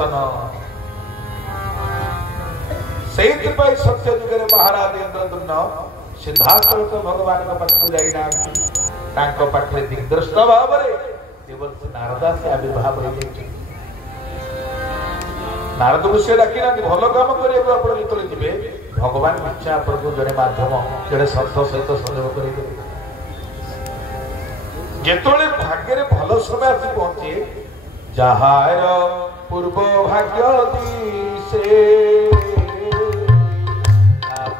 दर्शन से सत्य जुगे महाराज इंद्रद्युम्न सिद्धार्थ भगवान पाखक जाइना पाखे दिग्दृष्ट भाव देवर्षि नारदा से आविर्भाव हो नारद को से डाक भल कम करते भगवान इच्छा आपको जड़े माध्यम जड़े शब्द सहित संयोग करेंगे जेतोले भाग्य भल समय आसी पहुंचे जहार पूर्व भाग्य दिशे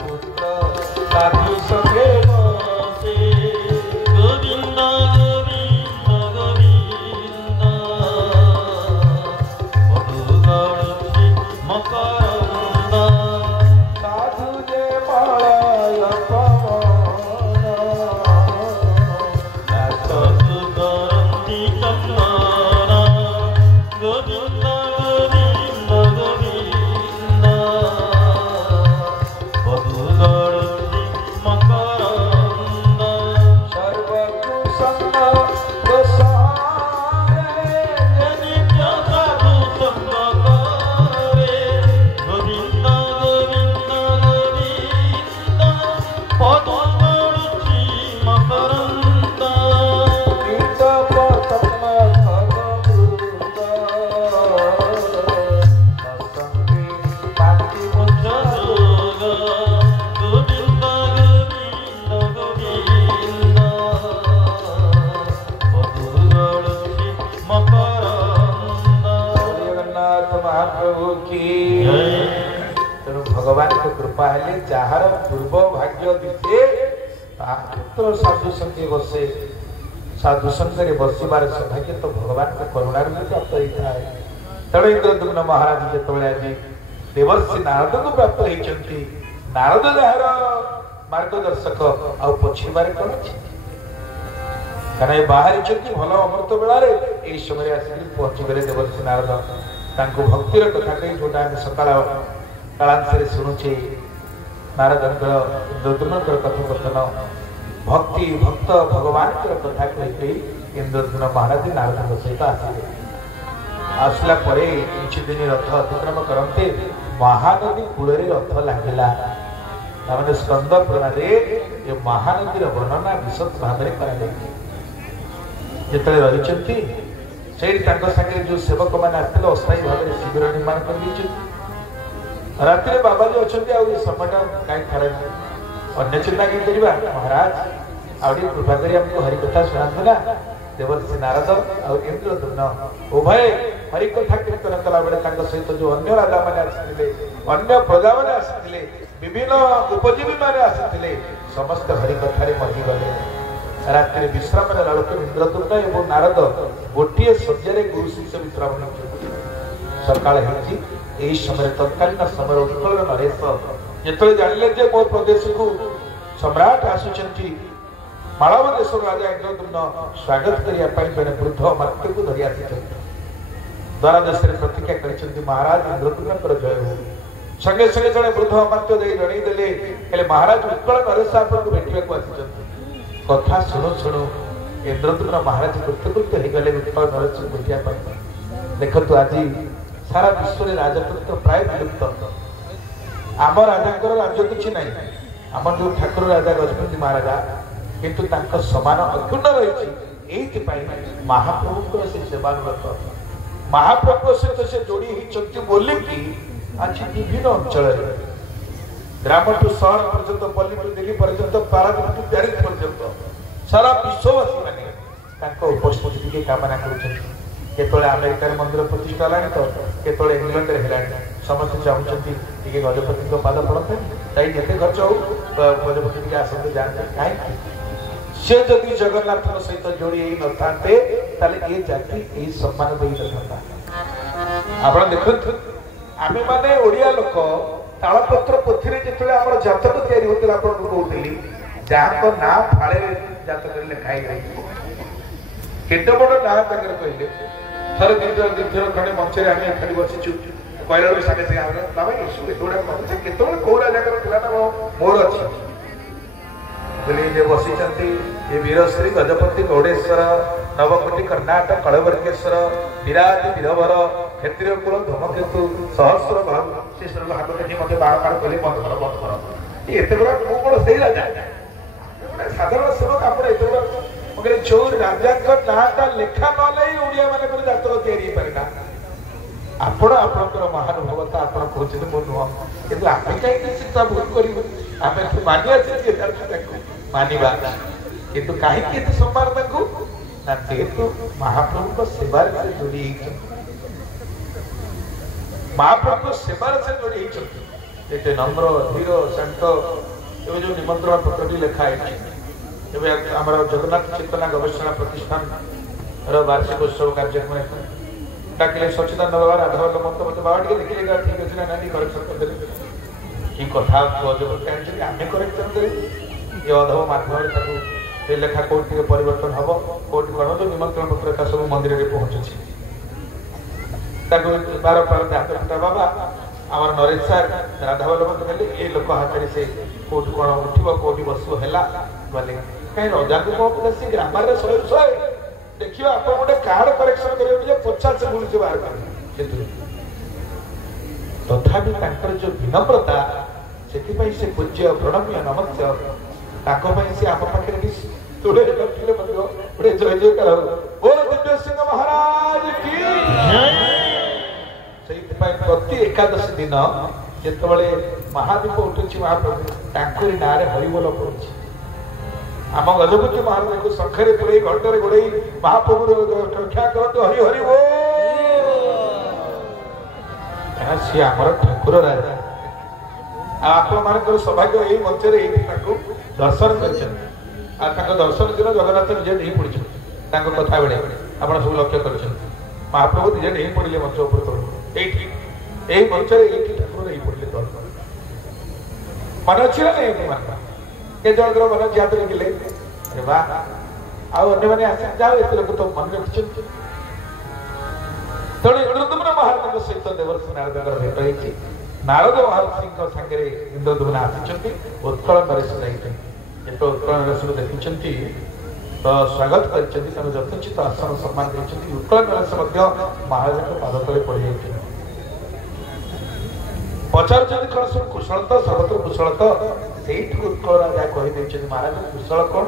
पुत्र साधु संगे बसे गोविंद गोविंद गोविंद मधुगढ़ मकरंद साधु जे मालय पवन नाचतु करंती कंगन गोविंद गोविंद गोविंद मधुगढ़ मकरंद सर्वकुसंग गोसारे नित्य साधु संग करे गोविंद गोविंद गोविंद मधुगढ़ मकरंद गीत पतम खगवृंद संगे पाति मुझ जोग गोविंद गोविंद गोविंद मधुगढ़ मकरंद जगन्नाथ महाप्रभु की तेणु भगवान को कृपा हेले जार पूर्व भाग्य दिशे पुत्र साधु संगे बसे साधु संगे बसबार सौभाग्य तो भगवान को करुणा प्राप्त होता है तेणु इंद्रद्युम्न महाराज जो आज देवर्षि नारद को प्राप्त होती नारद जार मार्गदर्शक आ पछिबार कौन अच्छे कारण बाहरी भल अमृत बेलार यही समय आसिक पहुंचीगले देवर्षि नारद तांको भक्तिर कथा कही जोटा आम सकाल कालांतर शुणुचे नारद इंद्रद्युम्न कथोपकथन भक्ति भक्त भगवान कथा कही इंद्रद्युम्न महाराज नारद सहित आसिले आसला परे किछि दिन रथ अतिक्रम करते महानदी कूल रथ लगिला तामने स्कंद पुराण ये महानदीर वर्णना विशद भाव में जिते रही से जो सेवक मैंने आते अस्थायी भाव में शिविर निर्माण कर राति बाबाजी अच्छा समय कहीं खराब अन्य चिंता कहीं करवा महाराज आउे कृपा कर हमको हरिकथा शुणाते ना देवर्षि नारद और इंद्रद्युम्न उभय हरिकथा कीर्तन कला बेले सहित जो अन्य राजा मैंने आसते अन्य प्रजा मैंने आसते विभिन्न उपजीवी मैंने आसते समस्त हरिकथार मजिगले रात्रि विश्राम लड़के इंद्रद्युम्न और नारद गोटे शज्य गुरु शिष्य विश्राम सकाल यही समय तत्कालीन समय उत्कल नरेश जो जानिले मो प्रदेश को सम्राट आसुंच मालव देश राजा इंद्रद्युम्न स्वागत करने वृद्ध मर्त्य को धरी आसी द्वारा देश में प्रतिज्ञा कर महाराज इंद्रद्युम्न जय हो संगे संगे जड़े वृद्ध मर्त्य जनईदे महाराज उत्कल नरेश आपको भेटा आसी कथा शुणु शुणु इंद्रद्युम्न महाराज कृतकृत्य हो गले उत्कल नरेश को भेटा देखु आज सारा विश्व में राजतंत्र प्राय विलुप्त आम राजा राज्य किसी ना आम जो ठाकुर राजा गजपति महाराजा किंतु समान अक्षुण्ण रही महाप्रभु से सेवानुरत महाप्रभु सहित से जोड़ी होती बोलिकी आज विभिन्न अंचल ग्राम टू सहर पर्यंत पल्ली टू दिल्ली पर्यंत पारादीप टू प्यारिज पर्यंत सारा विश्ववासी मैंने उपस्थिति की कामना कर अमेरिका मंदिर प्रतिष्ठा है तो केतले इंग्लैंड है समस्त चाहते गजपति पाद पड़ते चाहे जिते खर्च हो गजपति आसते जानते कहीं से जदि जगन्नाथ सहित जोड़ी न था ये जाति यही सम्मान दे न आप देखु आम मैंने ओडिया लोक तालपत्र पोथी जो जातक या कहती जहाँ ना फाड़े जातक लिखाई केते बड़ ना कहले थर दिथर खंडे मंचे आम एखादी बसीचु कहला सागे सागे बाबा ये केत कौ राजा मोर अच्छी बसी ये वीरश्री गजपति गौड़ेश्वर नवकोटि कर्णाटक कलवर्गेश्वर विराट वीरभर क्षेत्रीय कुल धूमकेतु सहस्र बाहु से हाथ देखी मत बार बार कहले बंद कर ये बड़ा कौन से राजा साधारण सेवक आप मगर जो राजा नाटा लेखा न लै ओडिया मान जातर तैयारी पारिना आपण आपणकर महानुभवता आपण कहते मो नुह कि आम कहीं चिंता भूल करूँ आम मानिया मानिबा किंतु कहीं सम्मान जेहेतु महाप्रभु सेवार से जोड़ी महाप्रभु सेवार से जोड़ी होते नम्र धीर शांत एवं जो निमंत्रण पत्र लिखाई आम जगन्नाथ चेतना गवेषणा प्रतिष्ठान वार्षिक उत्सव कार्यक्रम डाकिले सचिदानंद बाबा राधावल्लभ मत मत बाबा टे देखिए ठीक अच्छे ना नहीं करेक्शन करदे कि कथा कहीं आम करेक्शन दे ये अधव माध्यम से लेखा कौटी परिवर्तन हम कौटी कौन जो निमंत्रण पत्र का सब मंदिर में पहुंचुची बार बार बाबा आम नरेश सार राधावल्लभ कहले ये लोक हाथ से कौटी कौन उठो कौटी बसु है गले कहीं रजा को कौन सी ग्रामर 100 देखिए आप गोटे कार्ड करेक्शन करेंगे 50 बुलूचे बाहर तथापि जो विनम्रता से पूज्य प्रणम्य नमस्य से आम पाखे तुड़े गोटे जय जयकार बोल दिव्य सिंह महाराज की प्रति एकादशी दिन जिते महादीप उठुची महाप्रभु ना हरिबोल पड़ुची आम गजपति महाराज को शंखरे पुरे घंटे गोड़े महाप्रभु रक्षा करते हरि हरि वो सी आम ठाकुर राजा आप सौभाग्य यही मंच दर्शन कर दर्शन दिन जगन्नाथ निजे नहीं पड़ी कथा बेड़े आप सब लक्ष्य कर महाप्रभु निजे नहीं पड़े मंच उपर यही मंच ठाकुर नहीं पड़े मन अच्छी ना नहीं मन के जगह मन याद रखिले अरे वाह आने आस जाओ ये लोग तो मन रखी तेणु इंद्रदुम्न महाराज सहित देवर्षि नारद भेट होती नारद महर्षि सागे इंद्रदुम्न आसी उत्कल नरेश जाइए उत्कल नरेश को देखी तो स्वागत कर यथोचित आसन सम्मान देखते उत्कल नरेश महाराज पाद तले पड़ जाते पचार कौन सब कुशल तो सर्वत्र कुशल तो से उत्कल राजा कहीदे महाराज कुशल कौन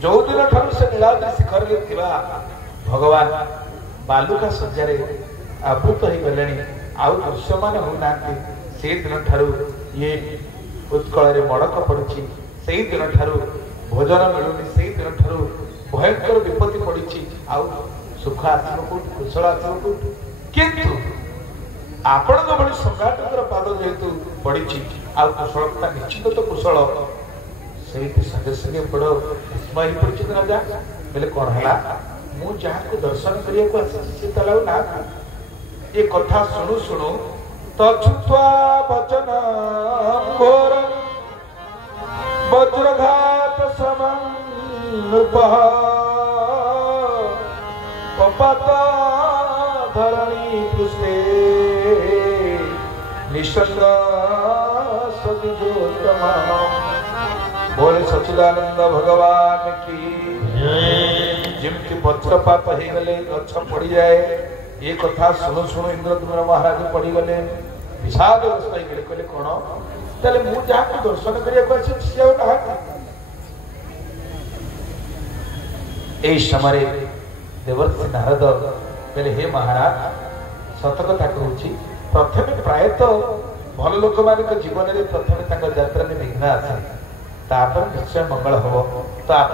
जो दिन ठार से नीलाद्रि शिखर भगवान बालुका सज्जा आवृत हो गले आउ दृश्यमान होना से दिन ठार ये उत्कल मड़क पड़ी से दिन ठार भोजन मिलूनी से दिन ठार भयंकर विपत्ति पड़ी आउ सुख आसो कौट कुशल आसो कौट किंतु आपण भली सम्राटर पाद जेहेतु पड़ी आ कुशलता निश्चित तो कुशल से संगे संगे बड़ विस्मय पड़ी राजा बोले कौन है मुझे दर्शन करने ना ये कथा शुणु शुणु तछुत्वा वचन घोर वज्रघात समन्पत धरणी पुष्टे निशंग सदिजोत्तम बोले सच्चिदानंद भगवान की जिमती वज्रपात हो गले गछ पड़ जाए ये कथा शुणु शुणु इंद्रदुम्न महाराज पड़ गले विषाद कहले कौन तेल मुझे दर्शन करने समय देवर्षि नारद कहले हे महाराज सत कथा कहूँ प्रथम प्रायतः भल लोक मान जीवन में प्रथम यात्रा में विघ्न आसे तापर निश्चय मंगल हम तो आप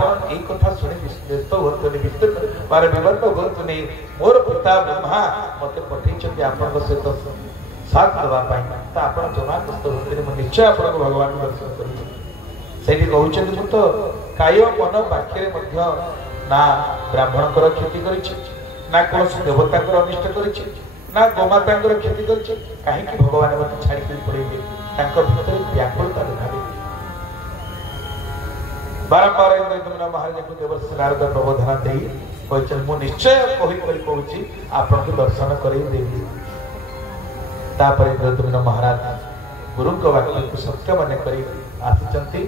कथा शुणी व्यस्त हुए मार विवर्ण हुए मोर पिता ब्रह्मा मत पठे आप सहित साथ देवाई तो आप जमा ग्रस्त होते निश्चय आप भगवान दर्शन करें कहते मुझे तो काय मन वाक्य ना ब्राह्मण क्षति ना कौन देवता अनिष्ट कर ना गोमाता क्षति कर कहीं भगवान मत छाड़ी पड़े भीतर व्याकुलता देखा बारंबार इंद्रदुम्न महाराज को देवर्षि नारद प्रबोधना दे मु निश्चय कहूँ आपन को दर्शन करेदेवी इंद्रदुम्न महाराज गुरु वाक्य को सत्य मन कर आसी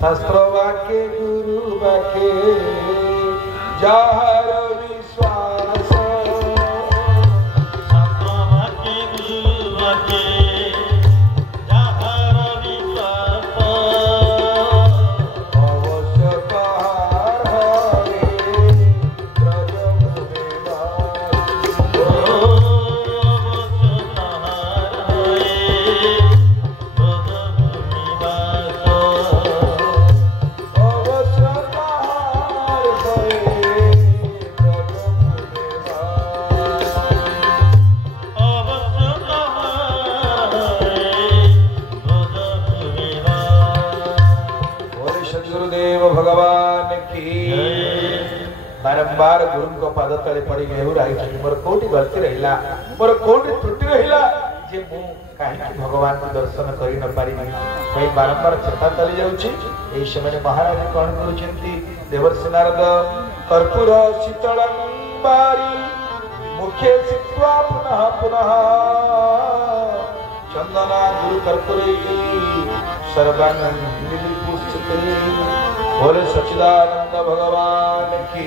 शास्त्र वाक्य गुरु वाक्य जार विश्वास शास्त्र बारंबार गुरु को पाद तले पड़ी गेहूं रही मोर कोटी गलती रहिला मोर कोटी त्रुटि रहिला जे मु काहे भगवान को दर्शन करि न पारि भाई बारंबार चेता चली जाउची एई समय महाराज कोन करूचंती देवर्षि नारद कर्पूर शीतलं बारी मुखे सित्वा पुनः पुनः चंदना गुरु कर्पूरे सर्वांग निलिपुष्यते बोले सच्चिदानंद भगवान की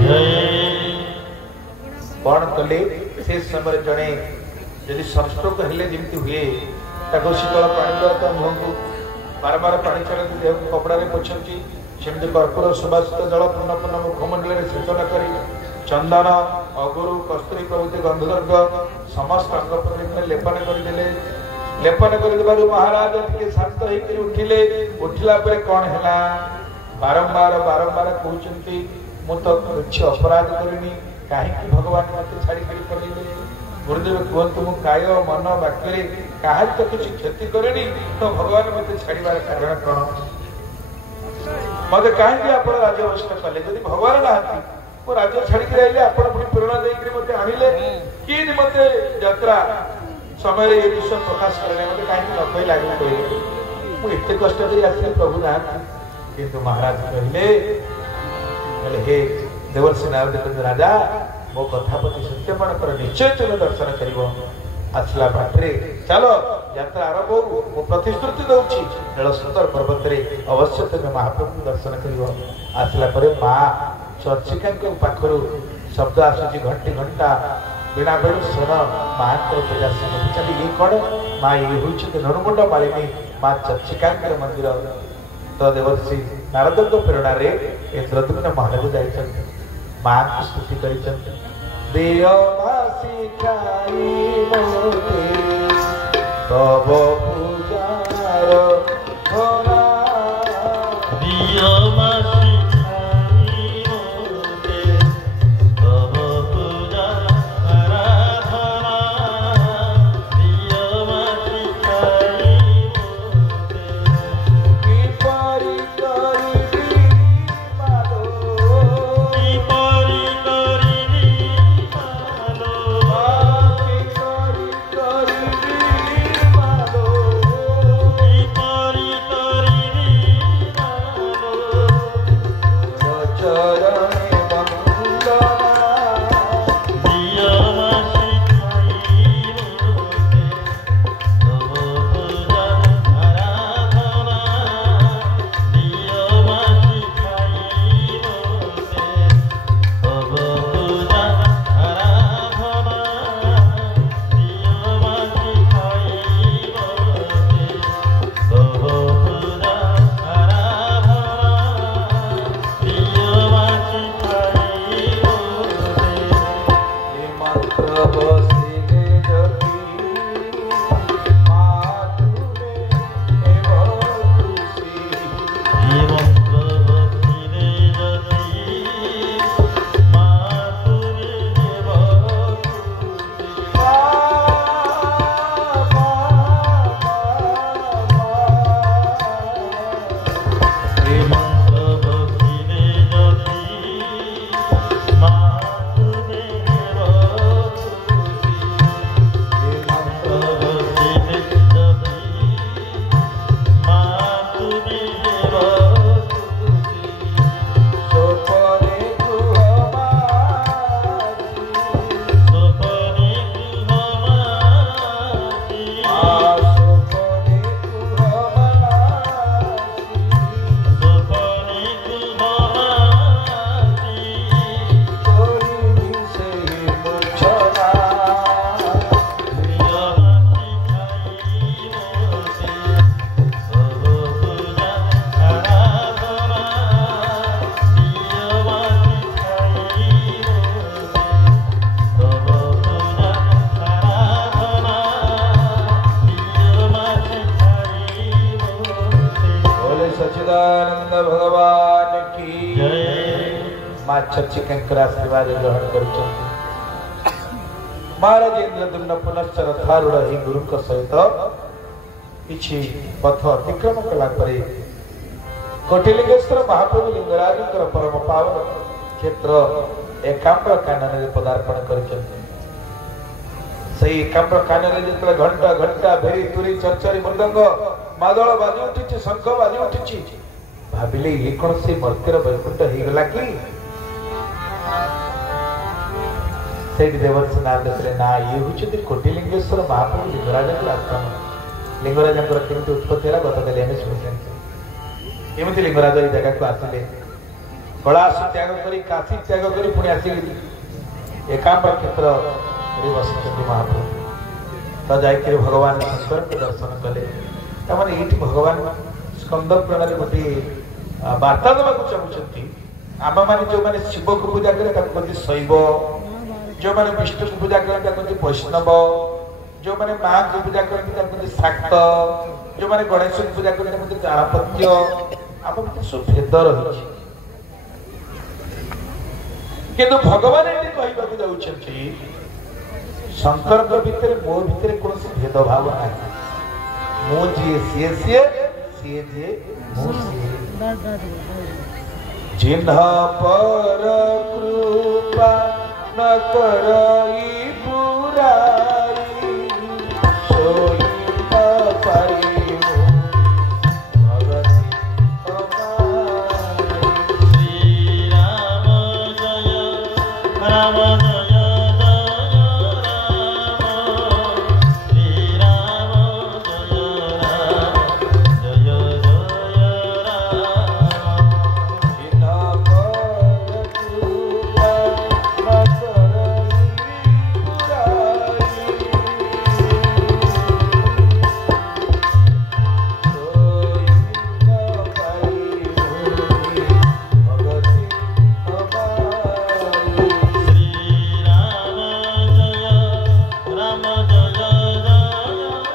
जय। कौन कले से समय जड़े यदि संस्ट्रोक हेले जमती हुए ताको शीतल पानी द्वारा मुह को बार बार पानी चलती देह को कपड़ा पोछती सेमती कर्पूर सुबासित जल पूर्ण पूर्ण मुखमंडल में सेचन कर चंदन अगुरु कस्तूरी प्रभृति गंधद्रव्य समस्त अंग प्रत्यंग लेपन करदे लेपन कर महाराज टिके शांत होकर उठिले उठिला पर कौन है बारंबार बारंबार कहते मु तो किसी अपराध करनी कहीं भगवान मत छाड़ी कर गुरुदेव कहतु मु काय मन वाक्य क्या तो किसी क्षति करनी तो भगवान मत छाड़ार कारण कौन मत कहीं आप राज्यवस्था कले जब भगवान ना मो राज्य छाड़ी आइले आप प्रेरणा देकर मत आणिले कि मत यात्रा समय ये विषय प्रकाश करने मत कहीं नकई लगे कहे मुझे कष्ट कर आस प्रभु ना किंतु महाराज कहले हे देवर्षि नारद राजा मो कथा प्रति सत्यपण कर निश्चय तुम दर्शन कर आसला बाटे चलो यात्रा आरंभ हो मो प्रतिश्रुति दूची नीलसुंदर पर्वत में अवश्य तुम महाप्रभु दर्शन कर आसला माँ चर्चिका पाखर शब्द आसूची घंटी घंटा बिना बेड़ू स्वर माँ चली ये कौन माँ ये हूँ नणुमुंड मालिनी माँ चर्चिका मंदिर तो देवर्षि नारद प्रेरणा रे इंद्रद्युम्न महाराज जाइछन मां की स्तुति करिछन देववासी खाई मोते तब पूजार भरा देववासी खाई मोते तब पूजार आराधना देववासी खाई चर्चिकांकर आशीर्वाद ग्रहण कर महाराज इंद्रद्युम्न पुनश्च रथारूढ़ ही गुरु सहित किछि पथ अतिक्रम कला कोटिलिंगेश्वर महाप्रभु लिंगराज परम पावन क्षेत्र एकाम्र कानन पदार्पण कर एकाम्र कानन जो घंटा घंटा भेरी तुरी चरचरी मृदंग मादल बाजी उठी शंख बाजी उठी भाविले ये कौन से मर्त्यर वैकुंठ हो गला कि देवर्ष नाम देखले ना ये हूँ कोटिलिंगेश्वर महाप्रभु लिंगराज आश्रम लिंगराज केमती उत्पत्ति है गत काली आम शुणी एमती लिंगराज जगह को आसिले कैलाश त्याग कर काशी त्याग कर पुणी आसिक एकाम्र क्षेत्र बस महाप्रभु तो जाकर भगवान शंकर के दर्शन कले ये भगवान स्कंद प्रणाली गोटे वार्ता देवा चाहते आम मैंने जो मैंने शिव को पूजा करें शैव जो मैंने विष्णु को पूजा करें वैष्णव जो मैंने माँ को पूजा करें शाक्त जो मैंने गणेश को पूजा करें चारपत्य आम सब भेद रही किंतु भगवान ये कहवाक जाऊँगी शंकर भितर मो भितर कौन भेदभाव ना मु जी सी सी जे जिन्ह पर कृपा न करई बुराई सोई न पाई भगति हमारी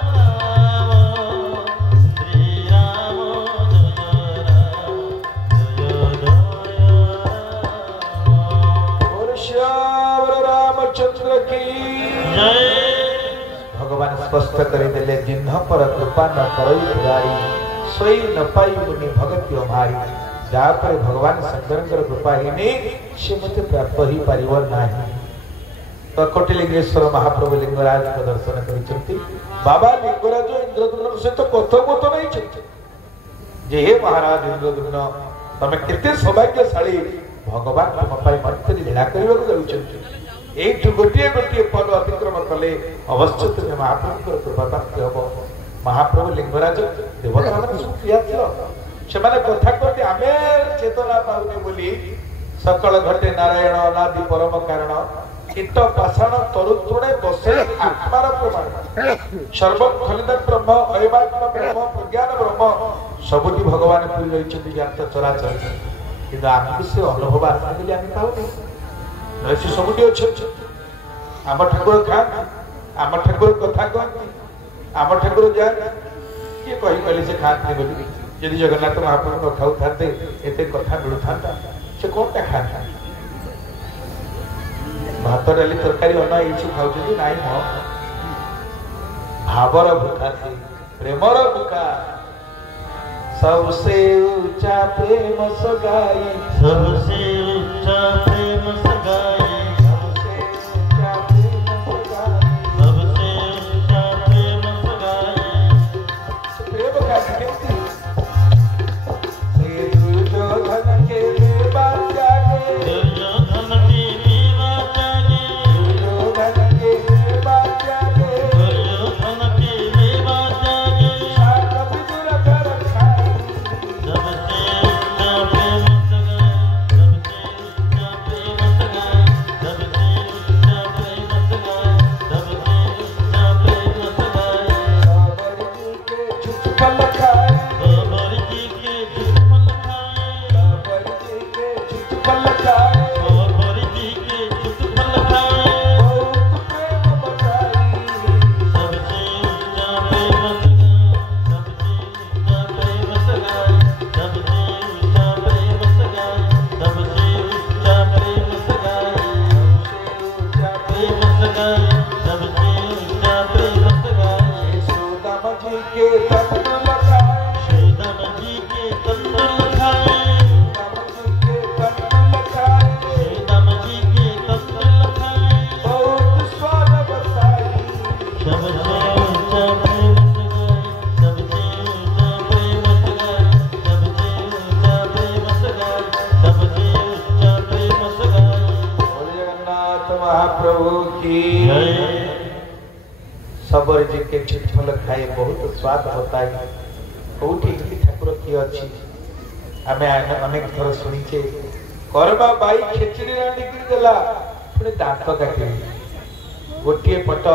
श्री राम जय राम स्पष्ट करदेले जिन्ह पर कृपा न करई पुरारी सोई न पाई मुनि भगति हमारी जहाँ पर भगवान शंकर कृपा ही से मत प्राप्त ही पारिव नाही तो कोटिलिंगेश्वर महाप्रभु लिंगराज को दर्शन कर बाबा लिंगराज इंद्रद्युम्न सहित कथोपकथन नहीं जे हे महाराज इंद्रद्युम्न तमे केते सौभाग्यशाली भगवान तुम मर्त्य लीला करने एक गोटे गोटे पद अतिक्रम कले अवश्य तुम्हें महाप्रभु कृपा प्राप्त हम महाप्रभु लिंगराज देवता प्रिया से कथा कहते आम चेतना पाऊने बोली सकल घटे नारायण अनादि परम कारण कीट पाषाण तरुतृणे बसे आत्मार प्रमाण सर्व खलित ब्रह्म अयमात्मा ब्रह्म प्रज्ञान ब्रह्म सबुठी भगवान पूरी रही व्याप्त चराचर कि आमको से अनुभव आसने आम पाऊनी से सबुठी अच्छे आम ठाकुर खाती आम ठाकुर कथा कहती आम ठाकुर जाती किए कही कहले से खाते बोली यदि जगन्नाथ महाप्रभु न खाऊ था एत कथा मिलू था से कौन टा खाता भात डाली तरकारी अन्न ये खाऊ ना भावर भूखा से प्रेमर भूखा सबसे ऊंचा प्रेम सगाई सबसे ऊंचा प्रेम सगाई जे के फल खाए बहुत स्वाद होता है कौटी ठाकुर किए अच्छी आम अनेक थर शुणीचे कर्मा बाई खेचड़ी रांधिकी देला पुणी दांत काटे गोटे पट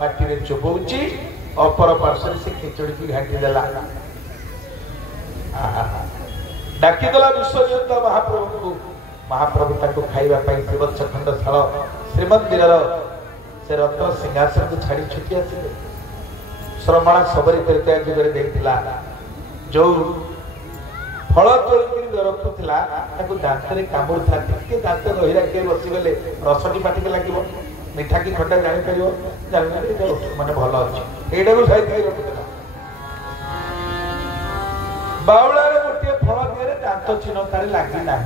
माटी चोबौची अपर पार्श्व से खेचड़ी की घाटी देला डाकीदेला विश्वजित महाप्रभु को महाप्रभु ताको खाइबा पाई शिवच्छ खंडशाल श्रीमंदिर से रत्न सिंहासन को छाड़ी छुटी आसिले श्रमणा सबरी परित्या जुगरे देखिला जो फल तोड़ रखुला दांत कामुड़ था दांत रहीरा किए बसीगले रसटी पाटिके लगे मिठा कि खटा जापर माने भल अच्छे यहीटा को साइड रखुला बाउला गोटे फल दिए दांत चिन्ह तार लगी ना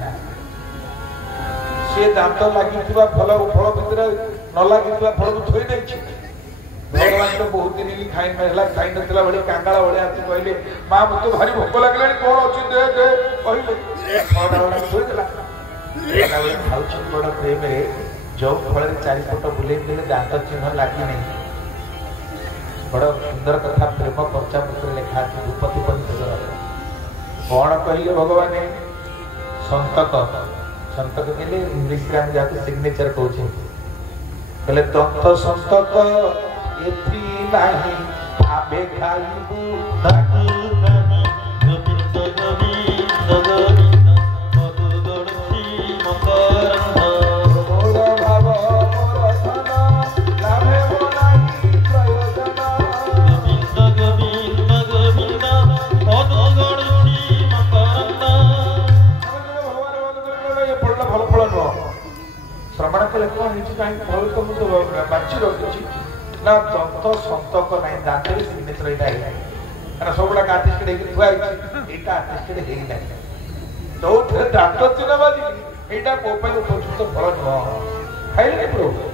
सी दांत लगी फल फल भितर न लगी फल को थोई देछि भगवान तो बहुत दिन ही खाई नला खाई नतला बड़ी कांगाला बड़ी आसी कहले मां मते भारी भूख लागलानी कोन अछि दे दे कहले फल थोई देला एला खाउ छी बड़ा प्रेम रे जो फल रे चारि पट बुले देले दांत चिन्ह लागी नहीं बड़ा सुंदर कथा प्रेम पंचामृत लिखा अछि भूपति पंचर कौन कहिए भगवान संतक संतक के लिए इंग्लिश में हम जाके सिग्नेचर कहूँ कहले दंत संतक एथि नाही आबे खाइबू दाकु नाही गोविंद गोविंद गोविंद मधु गणसी मकरंद मोर भाव मोर धन लाभे बोलाई प्रयोजन गोविंद गोविंद गोविंद मधु गणसी मकरंद फल फल नुह श्रवण कले कौन फल तो मुझे बाची रखी ना दंत संतक ना दांत सिग्नेचर यहाँ सब गुड़ा आर्टिस्ट थुआ आर्टिस्ट जो दांत चिन्ह बाजी यहाँ मोबाइल उपयुक्त फल नुह खाइले प्रभु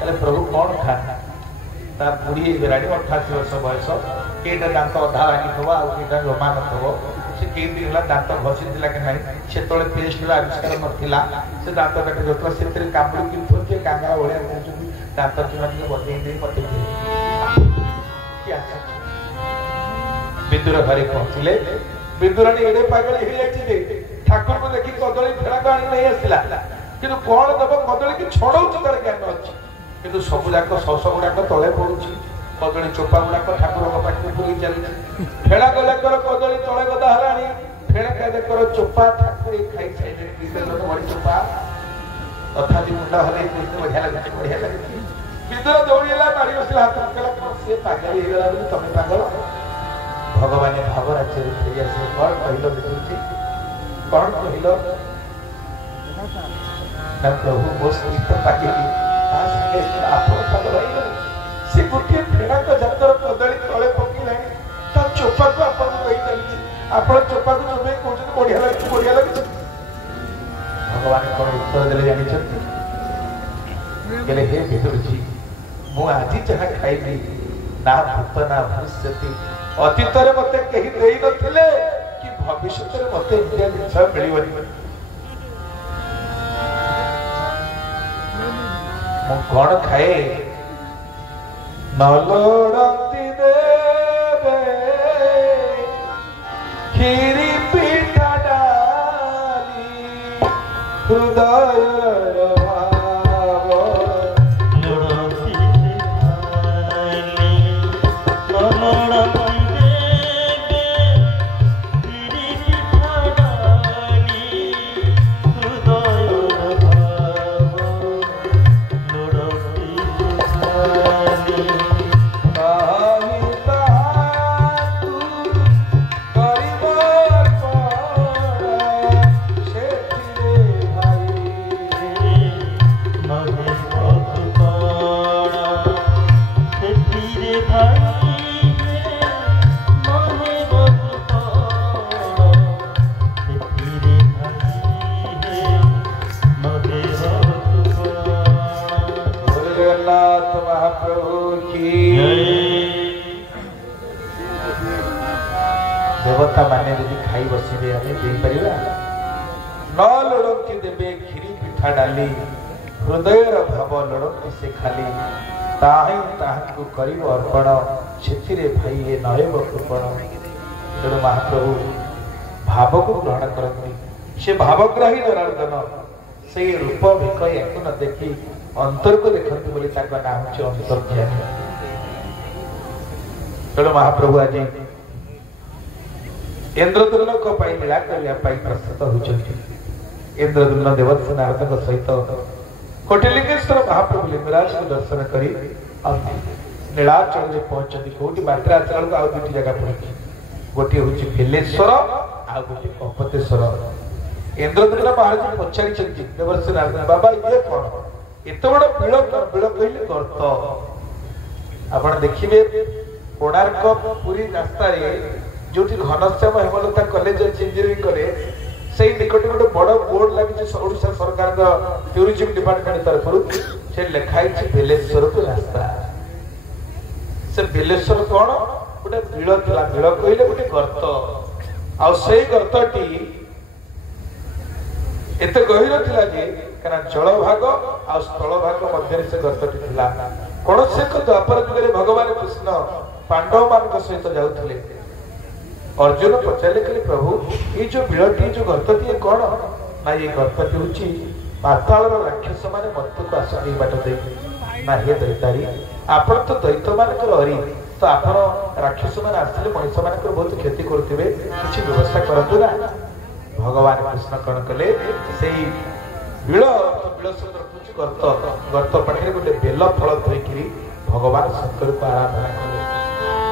हेल्ले प्रभु कौन खाना तार बुढ़ी गलानी 88 वर्ष बयस कईटा दांत अधा भांगी आईटा जमा नथो से कई दिन दांत घसी कि ना से पेस्ट आविष्कार नाला से दांत काटे जो से कामुड़ी कि कांगा भाया दांत चिन्ह बदे पटे विदुर घरे पहुंचले विदुराणी एडे पागल हो जाए ठाकुर को देखी कदली फेड़ा आनी नहीं आसला कि कौन दब कदली की छड़ौ तार ज्ञान अच्छी कि सब जाक शस गुड़ाक तले पड़ुची कदली चोपा गुड़ाक ठाकुर पाखे पूरी चली फेड़ा गलाकर कदली तले गदा हलानी फेड़ा गलाकर चोपा ठाकुर खाई साइड बड़ी चोपा तथापि मुंड हल बढ़िया लगे विदुर दौड़ीला मारी बसला हाथ कहला सी पागल हो तुम पागल भगवान भाव राज्य फेरी आसे कौन कहल विदुर कौन कहल ना प्रभु मो स्थित पागे आप पागल हो सी गोटे फेड़ाक जातर कदली तले पकड़ा चोपा को आप चलती आप चोपा को चुबे कहते बढ़िया लगे भगवान कौन उत्तर देले जानी कहले हे विदुर जी मु आज जहाँ खाइली ना भूत ना भविष्यति अतीत मत कहीं दे नथिले कि भविष्य मत इंडिया जिस मिलबनी मु कौन खाए नलोड़ती देवे खीरी पीठा डाली हृदय देवता माने यदि खाई बसबे आमे दे परिबा न लोड़ती देबे खीरी पिठा डाली हृदयर भाव लोड़ती से खाली ତାହାଙ୍କୁ କରିବ ଅର୍ପଣ ସେଥିରେ ଭାଇ ଏ ନହେବ କୃପଣ। ତେଣୁ ମହାପ୍ରଭୁ ଭାବକୁ ଗ୍ରହଣ କରନ୍ତି। ସେ ଭାବଗ୍ରାହୀ ଜନାର୍ଦ୍ଦନ। ସେଇ ରୂପ ବେକ ୟାକୁ ନ ଦେଖି ଅନ୍ତରକୁ ଦେଖନ୍ତି ବୋଲି ତାଙ୍କ ନାଁ ହେଉଛି ଅନ୍ତର୍ଧ୍ୟାମୀ। ତେଣୁ ମହାପ୍ରଭୁ ଆଜି ଇନ୍ଦ୍ରଦ୍ୟୁମ୍ନଙ୍କ ପାଇଁ ଲୀଳା କରିବା ପାଇଁ ପ୍ରସ୍ତୁତ ହୋଇଛନ୍ତି। ଇନ୍ଦ୍ରଦ୍ୟୁମ୍ନ ଦେବର୍ଷି ନାରଦଙ୍କ ସହିତ କୋଟିଲିଙ୍ଗେଶ୍ୱର ମହାପ୍ରଭୁ ଲିଙ୍ଗରାଜଙ୍କୁ ଦର୍ଶନ କରି ନୀଳାଚଳରେ ପହଞ୍ଚନ୍ତି। କୋଉଠି ବାଟରେ ଆସିଲା ବେଳକୁ ଆଉ ଦୁଇଟି ଜାଗା ପଡୁଛି। ଗୋଟିଏ ହଉଛି ବେଲେଶ୍ୱର, ଆଉ ଗୋଟିଏ କପତେଶ୍ୱର। ଇନ୍ଦ୍ରଦ୍ୟୁମ୍ନ ମହାରାଜ ପଚାରିଛନ୍ତି ଦେବର୍ଷି ନାରଦ, ବାବା ଇଏ କଣ ଏତେ ବଡ ବିଳ? ବିଳ କହିଲେ ଗର୍ତ୍ତ। ଆପଣ ଦେଖିବେ କୋଣାର୍କ ପୁରୀ ରାସ୍ତାରେ ଯୋଉଠି ଘନଶ୍ୟାମ ହେମଲତା କଲେଜ ଅଛି ଇଞ୍ଜିନିୟରିଂ କଲେଜ, ସେଇ ନିକଟରେ ଗୋଟେ ବଡ ବୋର୍ଡ ଲାଗିଛି ଓଡିଶା ସରକାରଙ୍କ ଟୁରିଜିମ ଡିପାର୍ଟମେଣ୍ଟ ତରଫରୁ। ସେ ଲେଖା ହେଇଛି ବେଲେଶ୍ୱରକୁ ରାସ୍ତା। ସେ ବେଲେଶ୍ୱର କଣ? ଗୋଟେ ବିଳ ଥିଲା। ବିଳ କହିଲେ ଗୋଟେ ଗର୍ତ୍ତ। ଆଉ ସେଇ ଗର୍ତ୍ତଟି ଏତେ ଗଭୀର ଥିଲା ଯେ କାରଣ ଜଳ ଭାଗ ଆଉ ସ୍ଥଳ ଭାଗ ମଧ୍ୟରେ ସେ ଗର୍ତ୍ତଟି ଥିଲା। କୌଣସି ଏକ ଦ୍ୱାପର ଯୁଗରେ ଭଗବାନ କୃଷ୍ଣ ପାଣ୍ଡବ ମାନଙ୍କ ସହିତ ଯାଉଥିଲେ। ଅର୍ଜୁନ ପଚାରିଲେ କହିଲେ, ପ୍ରଭୁ ଏଇ ଯୋଉ ବିଳଟି ଯୋଉ ଗର୍ତ୍ତଟି କଣ? ନା ଏଇ ଗର୍ତ୍ତଟି ହଉଛି ପାତାଳର ରାକ୍ଷସ ମାନେ ମର୍ତ୍ତକୁ ଆସନ୍ତି ଏଇ ବାଟ ଦେଇ। ନା ହେ ଦୈତାରୀ, ଆପଣ ତ ଦୈତ ମାନଙ୍କର ହରି, ତ ଆପଣ ରାକ୍ଷସ ମାନେ ଆସିଲେ ମଣିଷ ମାନଙ୍କର ବହୁତ କ୍ଷତି କରୁଥିବେ, କିଛି ବ୍ୟବସ୍ଥା କରନ୍ତୁ ନା। ଭଗବାନ କୃଷ୍ଣ କଣ କଲେ? ସେଇ ବିଳ ଶବ୍ଦ ହଉଛି ଗର୍ତ୍ତ। ଗର୍ତ୍ତ ପାଖରେ ଗୋଟେ ବେଲ ଫଳ ଧୋଇକିରି ଭଗବାନ ଶଙ୍କରକୁ ଆରାଧନା କଲେ।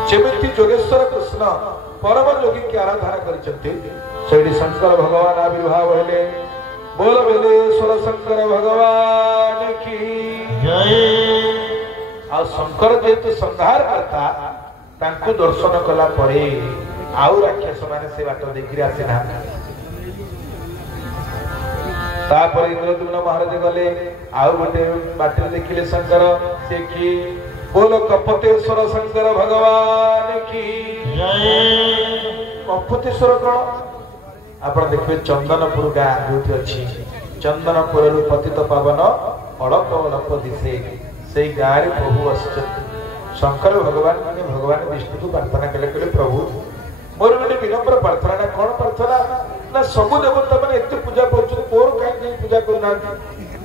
ଯେମିତି ଯୋଗେଶ୍ୱର କୃଷ୍ଣ ପରମ ଯୋଗୀକି ଆରାଧନା କରିଛନ୍ତି, ସେଇଠି ଶଙ୍କର ଭଗବାନ ଆବିର୍ଭାବ ହେଲେ। ବୋଲ ବେଲେଶ୍ୱର ଶଙ୍କର ଭଗବାନ କି ଜୟ। ଆଉ ଶଙ୍କର ଯେହେତୁ ସଂହାର କର୍ତ୍ତା, ତାଙ୍କୁ ଦର୍ଶନ କଲା ପରେ ଆଉ ରାକ୍ଷସ ମାନେ ସେ ବାଟ ଦେଇକିରି ଆସିନାହାନ୍ତି। ତାପରେ ଇନ୍ଦ୍ରଦ୍ୟୁମ୍ନ ମହାରାଜ ଗଲେ, ଆଉ ଗୋଟେ ବାଟରେ ଦେଖିଲେ ଶଙ୍କର। ସେ କି ବୋଲ କପତେଶ୍ୱର ଶଙ୍କର ଭଗବାନ କି ଜୟ। କପତେଶ୍ୱର କଣ? ଆପଣ ଦେଖିବେ ଚନ୍ଦନପୁର ଗାଁ ଯୋଉଠି ଅଛି, ଚନ୍ଦନପୁରରୁ ପତିତ ପାବନ ଅଳପ ଅଳପ ଦିଶେ, ସେଇ ଗାଁରେ ପ୍ରଭୁ ବସିଛନ୍ତି। ଶଙ୍କର ଭଗବାନ ମାନେ ଭଗବାନ ବିଷ୍ଣୁକୁ ପ୍ରାର୍ଥନା କଲେ, କହିଲେ ପ୍ରଭୁ ମୋର ଗୋଟେ ବିନମ୍ର ପ୍ରାର୍ଥନା। ନା କଣ ପ୍ରାର୍ଥନା? ନା ସବୁ ଦେବତା ମାନେ ଏତେ ପୂଜା କରୁଛନ୍ତି, ମୋର କାହିଁକି ପୂଜା କରୁନାହାନ୍ତି?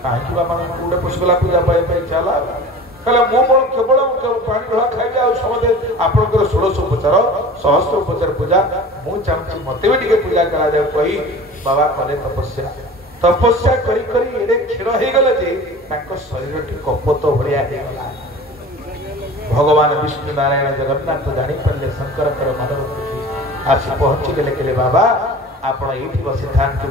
କାହିଁକି ବାବା ଗୋଟେ ପୁଷ୍କଲା ପୂଜା ପାଇବା ପାଇଁ ଇଚ୍ଛା ହେଲା? କହିଲା ମୁଁ ମୋର କେବଳ ପାଣି ଢଳା ଖାଇଲେ ଆଉ ସମସ୍ତେ ଆପଣଙ୍କର 1600 ଉପଚାର 1000 ଉପଚାର ପୂଜା, ମୁଁ ଚାହୁଁଛି ମତେ ବି ଟିକେ ପୂଜା କରାଯାଉ କହି ବାବା କଲେ ତପସ୍ୟା। ତପସ୍ୟା କରି କରି ଏଡେ କ୍ଷୀଣ ହେଇଗଲା ଯେ ତାଙ୍କ ଶରୀରଟି କପୋତ ଭଳିଆ ହେଇଗଲା। ଭଗବାନ ବିଷ୍ଣୁ ନାରାୟଣ ଜଗନ୍ନାଥ ଜାଣିପାରିଲେ ଶଙ୍କରଙ୍କର ମାନବ ବୃଦ୍ଧି। ଆସି ପହଞ୍ଚିଗଲେ, କହିଲେ ବାବା ଆପଣ ଏଇଠି ବସିଥାନ୍ତୁ,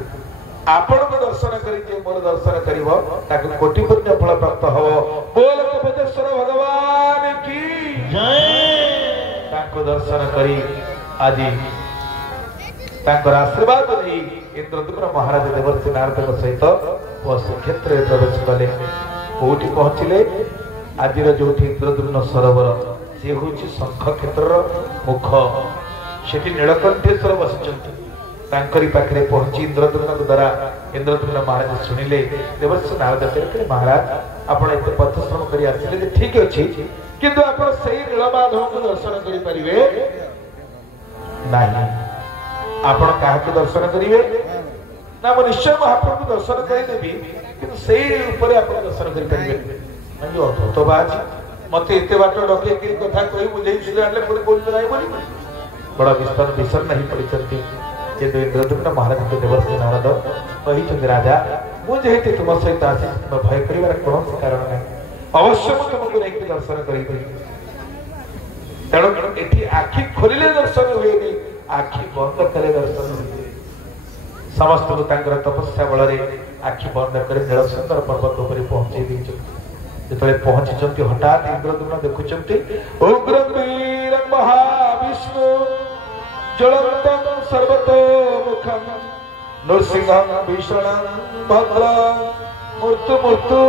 ଆପଣଙ୍କୁ ଦର୍ଶନ କରି ଯେ ମୋର ଦର୍ଶନ କରିବ ତାକୁ କୋଟି ପୁଣ୍ୟ ଫଳ ପ୍ରାପ୍ତ ହବ। ବୋଲ କପତେଶ୍ୱର ଭଗବାନ କି ଜୟ। ତାଙ୍କୁ ଦର୍ଶନ କରି ଆଜି ତାଙ୍କର ଆଶୀର୍ବାଦ ନେଇ ଇନ୍ଦ୍ରଦ୍ୟୁମ୍ନ ମହାରାଜ ଦେବର୍ଷି ନାରଦଙ୍କ ସହିତ ଶ୍ରୀକ୍ଷେତ୍ରରେ ପ୍ରବେଶ କଲେ। କୋଉଠି ପହଞ୍ଚିଲେ? ଆଜିର ଯୋଉଠି ଇନ୍ଦ୍ରଦ୍ୟୁମ୍ନ ସରୋବର, ସେ ହଉଛି ଶଙ୍ଖ କ୍ଷେତ୍ରର ମୁଖ। ସେଠି ନୀଳକଣ୍ଠେଶ୍ୱର ବସିଛନ୍ତି। ତାଙ୍କରି ପାଖରେ ପହଞ୍ଚି ଇନ୍ଦ୍ରଦ୍ୟୁମ୍ନଙ୍କ ଦ୍ୱାରା ଇନ୍ଦ୍ରଦ୍ୟୁମ୍ନ ମହାରାଜ ଶୁଣିଲେ। ଦେବର୍ଷି ନାରଦ କହିଲେ, ମହାରାଜ ଆପଣ ଏତେ ପଥଶ୍ରମ କରି ଆସିଲେ ଯେ ଠିକ ଅଛି, କିନ୍ତୁ ଆପଣ ସେଇ ନୀଳମାଧବଙ୍କୁ ଦର୍ଶନ କରିପାରିବେ ନାହିଁ। ଆପଣ କାହାକୁ ଦର୍ଶନ କରିବେ? ନା ମୁଁ ନିଶ୍ଚୟ ମହାପ୍ରଭୁଙ୍କୁ ଦର୍ଶନ କରିଦେବି, କିନ୍ତୁ ସେଇ ଉପରେ ଆପଣ ଦର୍ଶନ କରିପାରିବେ। ଅଦ୍ଭୁତ ବାଛି ମତେ ଏତେ ବାଟ ଡକେଇକି କଥା କହି ବୁଝେଇ ଆଣିଲେ ପୁଣି କହୁଛୁ ନାହିଁ ବୋଲି ବଡ ବିଷର୍ଣ୍ଣ ହେଇ ପଡିଛନ୍ତି। କିନ୍ତୁ ଇନ୍ଦ୍ରଦ୍ୟୁମ୍ନ ମହାରାଜଙ୍କ ଦେବର୍ଷି ନାରଦ କହିଛନ୍ତି, ରାଜା ମୁଁ ଯେହେତୁ ତୁମ ସହିତ ଆସି ଭୟ କରିବାର କୌଣସି କାରଣ ନାହିଁ, ଅବଶ୍ୟ ମୁଁ ତୁମକୁ ନେଇକି ଦର୍ଶନ କରିବି। ତେଣୁ ଏଠି ଆଖି ଖୋଲିଲେ ଦର୍ଶନ ହୁଏନି, ଆଖି ବନ୍ଦ କଲେ ଦର୍ଶନ ହୁଏ। ସମସ୍ତଙ୍କୁ ତାଙ୍କର ତପସ୍ୟା ବଳରେ ଆଖି ବନ୍ଦ କରି ନୀଳସୁନ୍ଦର ପର୍ବତ ଉପରେ ପହଞ୍ଚେଇ ଦେଇଛନ୍ତି। ଯେତେବେଳେ ପହଞ୍ଚିଛନ୍ତି ହଠାତ୍ ଇନ୍ଦ୍ରଦ୍ୟୁମ୍ନ ଦେଖୁଛନ୍ତି ଉଗ୍ରଂ ବୀରଂ ମହାବିଷ୍ଣୁ ଜ୍ୱଳନ୍ତଂ ସର୍ବତୋମୁଖଂ ନୃସିଂହଂ ଭୀଷଣଂ ଭଦ୍ରଂ ମୃତ୍ୟୁ ମୃତ୍ୟୁ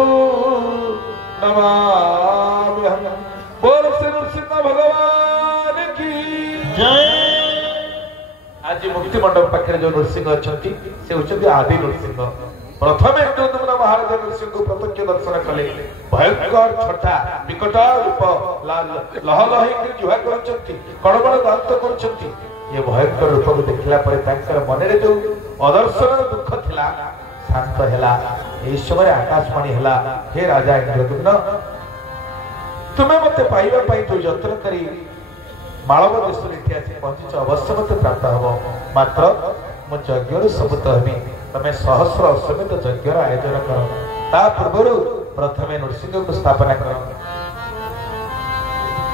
ନମାମ୍ୟହଂ। ବୋଲ ଶ୍ରୀ ନୃସିଂହ ଭଗବାନ କି ଜୟ। ଆଜି ମୁକ୍ତି ମଣ୍ଡପ ପାଖରେ ଯୋଉ ନୃସିଂହ ଅଛନ୍ତି ସେ ହଉଛନ୍ତି ଆଦି ନୃସିଂହ। ପ୍ରଥମେ ଇନ୍ଦ୍ରଦ୍ୟୁମ୍ନ महाराज नृसिंह को प्रत्यक्ष दर्शन कले भयंकर छटा विकट रूप लह लही जुहा करछंती कड़बड़ दांत करछंती ये भयंकर रूप को देखला परे तांकर मन रे जो अदर्शन दुख थिला शांत हैला ए समय आकाशवाणी हैला हे राजा इंद्रद्युम्न तुम्हें मते पाइबा पाई तो यत्न करी मालव देश इतिहास पहुंच अवश्य मत प्राप्त हम मात्र मो यज्ञ सबूत हमी तमें सहस्र अश्वमेध यज्ञ आयोजन कर ता पूर्व प्रथम नृसिंह को स्थापना कर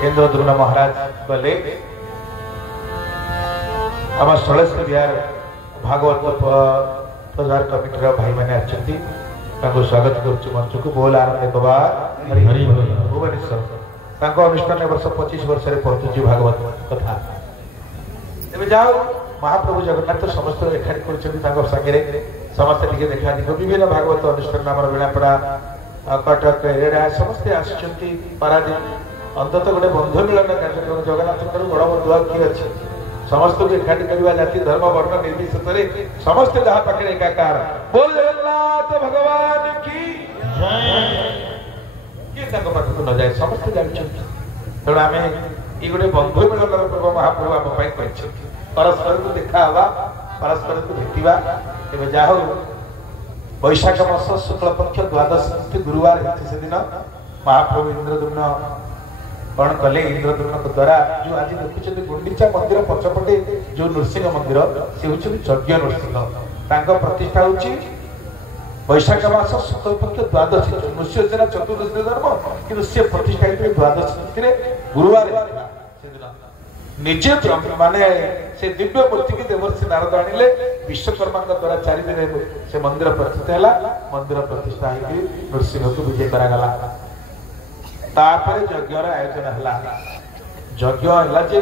इंद्रद्युम्न महाराज गले आम षोलश विहार भागवत प्रचार कमिटर भाई मैंने आछंती ताको स्वागत करछु मंच को बोल आनंद बाबा हरि हरि भुवनेश्वर ताको अनुष्ठान वर्ष 25 वर्ष रे पहुंची भागवत कथा एबे जाओ महाप्रभु जगन्नाथ समस्त एकाठी करछंती ताको संगे समस्त टिके देखा दिखो विभिन्न भागवत अनुष्ठान नाम बेलापड़ा कटक रेडा समस्त आछंती पारादीप अंतत गोटे बंधु मिलन कार्यक्रम जगन्नाथ बड़ बंधु की अछि समस्त को एकाठी करवा जाति धर्म वर्ण निर्विशेष समस्त जहाँ पाखे एकाकार बोल जगन्नाथ भगवान की जय किए पाखक न जाए समस्त जानते तेणु आम ये गोटे बंधु मिलन पर्व महाप्रभु आम परस्पर को देखा हवा परस्पर को भेटा तेज जा वैशाख मास शुक्ल पक्ष द्वादश गुरुवार से दिन महाप्रभु इंद्रद्युम्न कौन कले इंद्रद्युम्न द्वारा जो आज देखुं गुंडीचा मंदिर पछपटे जो नृसिंह मंदिर से हूँ यज्ञ नृसिंह प्रतिष्ठा हूँ वैशाख मास शुक्ल पक्ष द्वादशी नृसिंह चतुर्दशी धर्म कि सी प्रतिष्ठा द्वादशी गुरुवार निजे माने से दिव्य मूर्ति की देवर्षि नारद आनिले विश्वकर्मा द्वारा 4 दिन से मंदिर प्रतिष्ठा है मंदिर प्रतिष्ठा है नृसिंह को विजय करा गला तापर यज्ञ आयोजन हला यज्ञ हला जे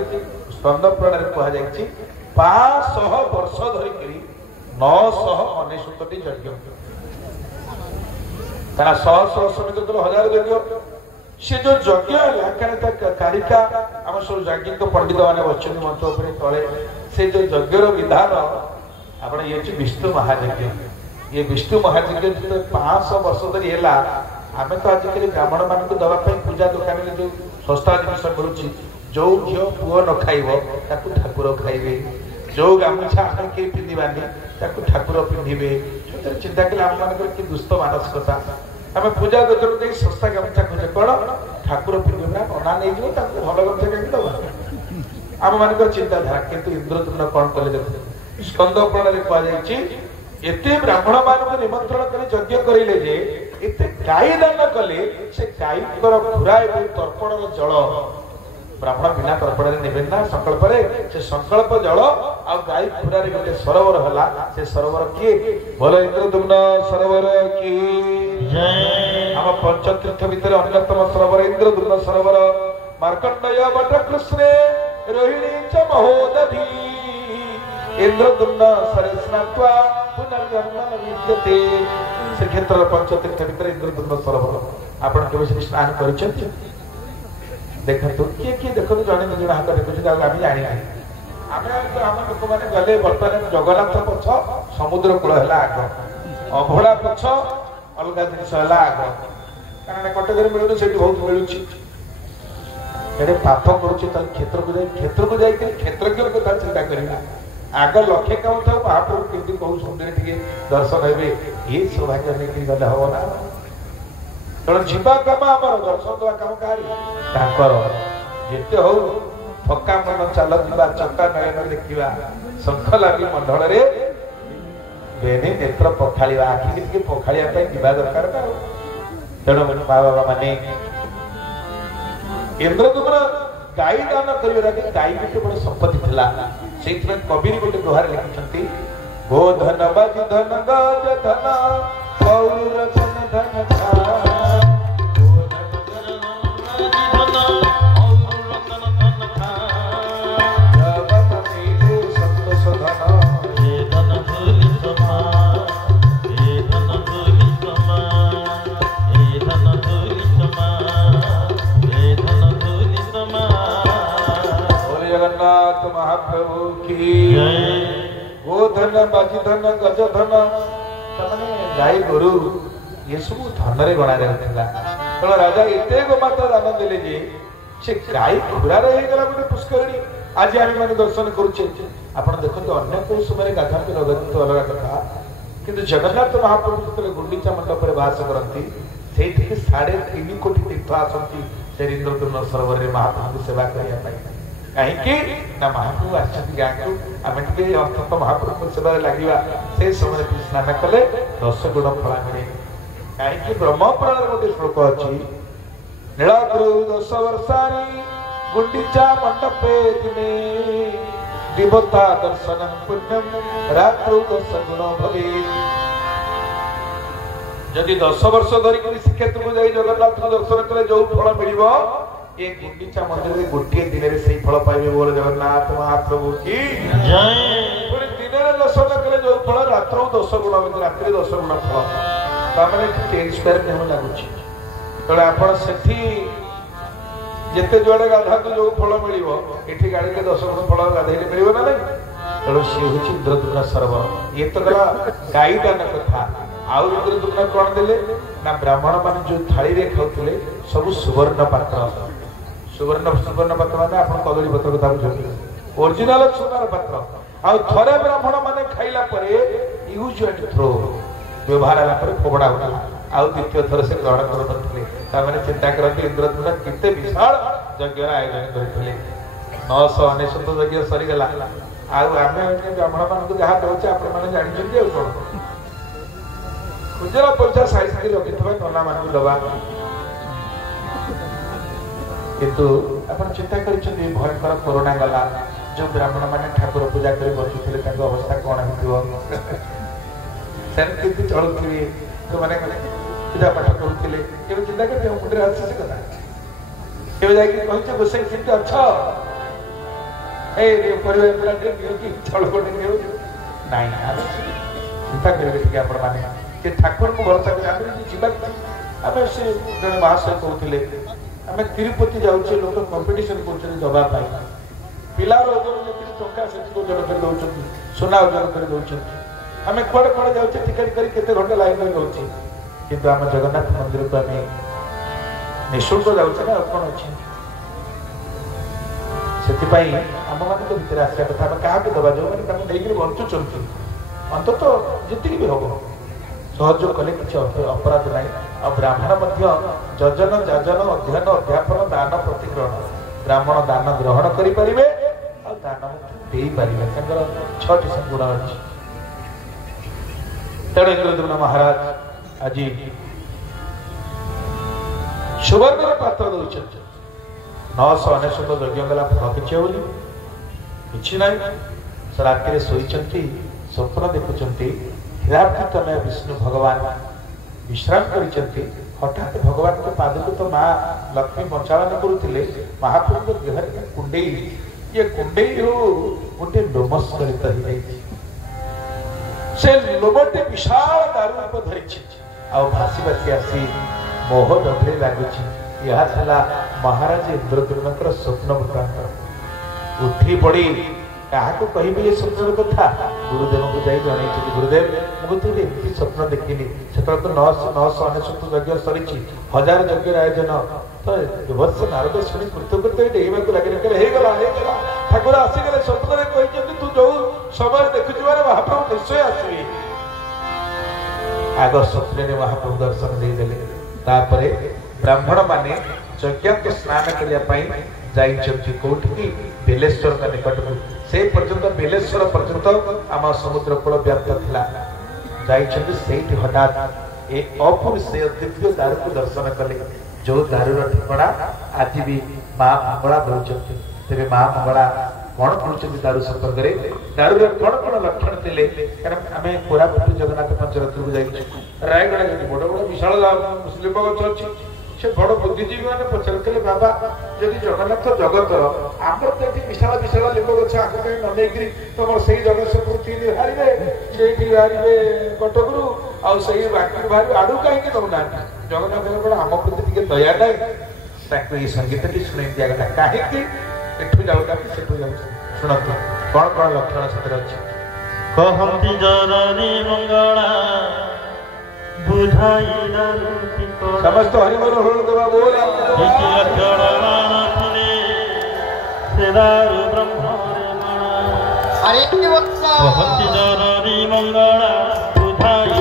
स्कंद पुराण रे कहा जायछि 500 वर्ष धरि करी 999 यज्ञ तारा 100 समित तो 1000 यज्ञ से जो यज्ञ हला कारण कारिका हम सब यज्ञ पंडित माने बच्चन मंच ऊपर तले से जो यज्ञर विधान आपण ये विष्णु महायज्ञ ये विष्णु महायज्ञ जो 500 वर्ष धरि हला आमे तो आजिकल ब्राह्मण मान को दवा पूजा दुकान में जो सस्ता जिनिस मिलूँ जो झील पुओ न खाइब ताकू ठाकुर खाइबे जो गामुछा आम के पिंधानी ताकू ठाकुर पिंधे चिंता कले आम मान कि दुष्ट मानसिकता आम पूजा दुकान देख सस्ता गामुछा खोजे कौन ठाकुर पिंधे अना नहीं भल गामुछा कहीं दबा आम मान चिंताधारा किंतु इंद्रद्युम्न कौन कले देख स्कंद पुराण कहुई एते ब्राह्मण मान निमंत्रण कर यज्ञ करेले जे एते गाई दान कले से गाई खुरा एवं तर्पण जल ब्राह्मण बिना तर्पण नेबे ना संकल्प से संकल्प जल आ गाई खुरा रे गोटे सरोवर हला से सरोवर किए बोल इंद्रद्युम्न सरोवर की जय हम पंचतीर्थ भीतर अन्यतम सरोवर इंद्रद्युम्न सरोवर मार्कंडेय वट कृष्णे रोहिणी च महोदधी इंद्रद्युम्न सरस्नात्वा पुनर्जन्म विद्यते श्रीक्षेत्र पंचतीर्थ भीतर इंद्रद्युम्न सरोवर आपण केवे स्नान करिसेंती देखंतु किए देखो जने निज हाथ देखुछ आम जानी आम लोक मैंने गले बर्तमान जगन्नाथ पक्ष समुद्र कूल है आग अभड़ा पक्ष अलग जिन आग कारण कटक मिलूनी से बहुत मिलूँ पाप करुच्चे क्षेत्र को जाकर क्षेत्रज्ञ कथा चिंता करना आग लक्ष्य काम था महाप्रभु केमती कहूँ सुंदर टे दर्शन हे ये सौभाग्य नहीं गले हम ना तेणु जीवा काम आम दर्शन दवा काम कहार जिते हो थका मन चाल जा चक्का नयन देखा शंख लगी मंडल बेनी नेत्र पखाड़ा आखि के पखाड़ा जा दरकार तेणु माँ बाबा माने इंद्रद्युम्न गाई दान कर गाई गोटे बड़े संपत्ति थिला से कबीर गोटे दोहार लिखिं गो धन बाजी धन गज धन पौर धन धन जगन्नाथ महाप्रभु की गो धन बाजी धन गज धन गाई गोरु ये सब धन गणा जाता तेणु राजा एत गोमाता दान देले जे से गाई खुरार होगा गोटे पुष्करणी आज आम मैंने दर्शन करुचे आप देखते अन्य कोई समय गाधती नगाधती अलग कथा किंतु जगन्नाथ महाप्रभु जो गुंडीचा मंडप में बास करती से 3.5 कोटी तीर्थ आसती से इंद्रद्युम्न सरोवर में महाप्रभु सेवा करने कहीं महाप्रभु आसती गाँ को आम टे अंत महाप्रभु सेवा लगे से समय स्नान कले 10 गुण फल मिले कहीं ब्रह्मपुराण गोटे श्लोक अच्छी नीलाद्रौ 10 वर्षाणि गुंडीचा मंडपे दिने देवता दर्शनम पुण्यम रात्रौ 10 गुण भवेत् जदि 10 वर्ष धरिक श्रीक्षेत्र को जाई जगन्नाथ दर्शन कले जो फल मिलिबो ए गुंडीचा मंदिर में गोटे दिन में सही फल पाइबे बोले जगन्नाथ महाप्रभु की जय पूरे दिन में दर्शन कले जो फल रात्रौ 10 गुण रात्रि 10 गुण फल तामने 10 स्क्वायर किलोमीटर लागुची तळे आपण सेठी जेते जुआड़े गाधा जो फल मिल ये गाड़ी में 10 गुण फल गाधे मिल ना नहीं तेणु सी हूँ इंद्रद्युम्न सरोवर ये तो गला गाई दान कथा आउ इंद्रद्युम्न कौन देले ना ब्राह्मण मान जो थाली रे खाउतले सब सुवर्ण पात्र सुवर्ण पात्र माने आपण कदली पत्र कथा बुझते ओरिजिनल सुवर्ण पात्र आ थरे ब्राह्मण माने खाइला परे यूज एंड थ्रो व्यवहार होला परे फोबडा होला आउ द्वितीय थर से ग्रहण करते ताने चिंता करते इंद्रद्युम्न किते विशाल यज्ञ आयोजन करते 999 यज्ञ सरी गला आउ आमे ब्राह्मण मान को जहाँ दौचे आप जानी कौन खुजरा पैसा साई साई रखी नना मान दबा किंतु अपन चिंता करिसेंती भयंकर कोरोना गला जो ब्राह्मण माने ठाकुर पूजा कर बचुथिले ताको अवस्था कोन हिथिबो सेन चलुथिबे तो माने पूजा पाठ करुथिले केबे चिंता करते मुंडरे आछे से कथा केबे जाई कि कहचे गोसाई चिंता अच्छा ए परिवार पूरा कि चल कोटे नियो नाही आ चिंता करबे कि आपण माने कि ठाकुर को भरोसा कर आमे जीवा आमे से जने महाशय कहउथिले आमे तिरुपति जाउछे लोक कंपटीशन करछे दबा पाई पिलार ओजन जेति टंका सेति को जन कर दउछथि सोना ओजन कर दउछथि आमे कोड कोड जाउछे टिकट करी केते घंटा लाइन में रहउछी किंतु आम जगन्नाथ मंदिर को आमे निशुल्क जाउछे ना कोन अछि सेति पई आम मान को भीतर आसिया कथा आमे काहा के दबा जो माने तामे देइकरी बंचु चलथि अंत तो जिति भी होबो सहयोग कले किसी अपराध ना आ ब्राह्मण मध्य जजन जाजन अध्ययन अध्यापन दान प्रतिग्रहण ब्राह्मण दान ग्रहण करें और दान पारे 6टी गुण अच्छी तेणु इंद्रद्युम्न महाराज आज सुवर्ण पात्र दौर 999 यज्ञ गला फल किसी बोली कि ना राति शोचती स्वप्न देखुंट तनय विष्णु भगवान विश्राम करते हठात भगवान के पाद को तो माँ लक्ष्मी बंचावन करुले महाप्रभु देह कुंडे ये कुंडे गोटे लोमस गलित से लोमटे विशाल दारू रूप धरी आ भासी भासी आसी मोह डबरे लगुच यह महाराज इंद्रद्युम्न स्वप्न वृत्तांत उठी पड़ी क्या कह स्वप्न कथा गुरुदेव को जाई जन गुरुदेव मुझे एमती स्वप्न देखिली से तो 999 यज्ञ सरी 1000 यज्ञ आयोजन तो वर्ष नारद शुणी कृतकृत्य डेगा लगे ठाकुर आसीगले स्वप्न कहते तू जो समय देखु महाप्रभु निश्चय आसवे आग स्वप्न महाप्रभु दर्शन देदेले ब्राह्मण माने यज्ञ को स्नान करने जाइछंती कोठी बेलेश्वर का निकट को से पर्यंत बेलेश्वर पर्यंत आम समुद्र कूल व्याप्त थिला जाइछंती सेठी हठात ए अपूर्व दिव्य दारू को दर्शन कले जो दारूर ठिकଣା आज भी माँ मंगला बोलुछंती तेरे माँ मंगला कौन बोलुछंती दारू संपर्क रे दारूर कौन लक्षण थिले कारण आमे कोरापुट जगन्नाथ पंचरत्न को जाइछु रायगढ़ बड़ बड़ विशाल मुस्लिम गछ अछि से बड़ बुद्धिजीवी मैंने पचारे बाबा जदि जगन्नाथ जगत आमर तो ये विशाल विशाल लिंब गछ आगे कहीं न नहीं तुम से जगतपुर 3 बाहर से बाहर कटकू आई बाकी बाहर आड़ू कहीं दौना जगन्नाथ बड़ा आम प्रति टे दया ना ये संगीत टी शुणी दिया गला कहीं एठू जाऊँ से शुणु कौन कौन लक्षण से अच्छे कहती जननी मंगला समस्त हरिमोर होल देवा बोल जननी मंगला बुझाई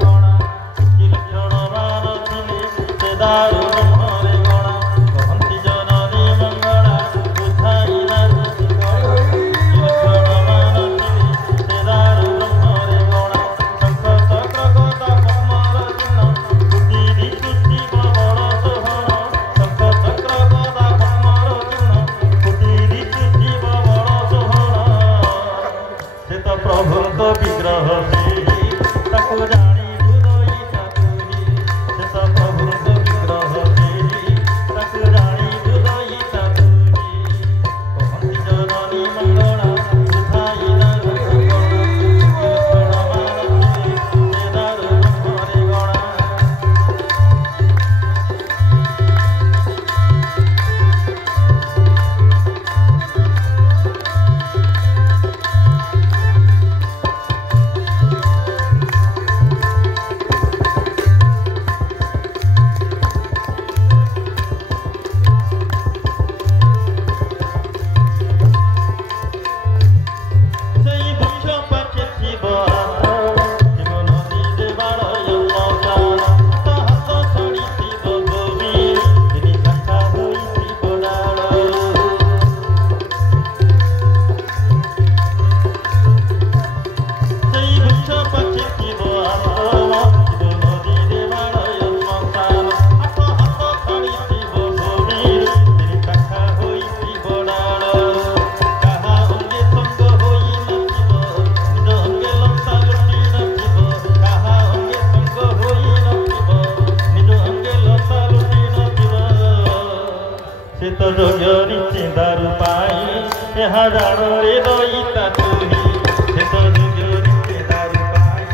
कोणा लक्षण मानथिले से दारू ब्रह्मरे गणा कहती जननी मंगला बुझाई लक्षण मानथिले से दारू ब्रह्मरे गणा संकट प्रगत कमर चिन्ह बुद्धि विशुद्धि बड़ सोहन संकट प्रगत कमर चिन्ह बुद्धि विशुद्धि बड़ सोहन से तो प्रभु को विग्रह से ताको जानी बुदई ताकुही से तो प्रभु को विग्रह से ताको जानी बुदई ताकुही कहती जननी मंगला बुझाई दारू गणा लक्षण मानथिले से दारू ब्रह्मरे गणा ସେଇ ବୃକ୍ଷ ପାଖେ ଥିବ ଥିବ ନଦୀରେ ବାଳ ୟମକାନ ତା ହାତ ଛାଡ଼ିଥିବ ଭୂମି ତିନି ଶାଖା ହୋଇଥିବ ଡାଳ ସେଇ ବୃକ୍ଷ ପାଖେ ଥିବ ଥିବ ନଦୀରେ ବାଳ ୟମକାନ ହାତ ଛାଡ଼ିଥିବ ଭୂମି ତିନି ଶାଖା ହୋଇଥିବ ଡାଳ କାହା ଅଙ୍ଗେ ସଙ୍ଗ ହୋଇ ନଥିବ ନିଜ ଅଙ୍ଗେ ଲତା ଲୁଟି ନଥିବ କାହା ଅଙ୍ଗେ ସଙ୍ଗ ହୋଇ ନଥିବ ନିଜ ଅଙ୍ଗେ ଲତା ଲୁଟି ନଥିବ ସେ ତ ଯୋଗ୍ୟ ଦାରୁ ପାଇ ଏହା ଜାଣରେ ଦଇତା ତୁହି ସେ ତ ଯୋଗ୍ୟ ଦାରୁ ପାଇ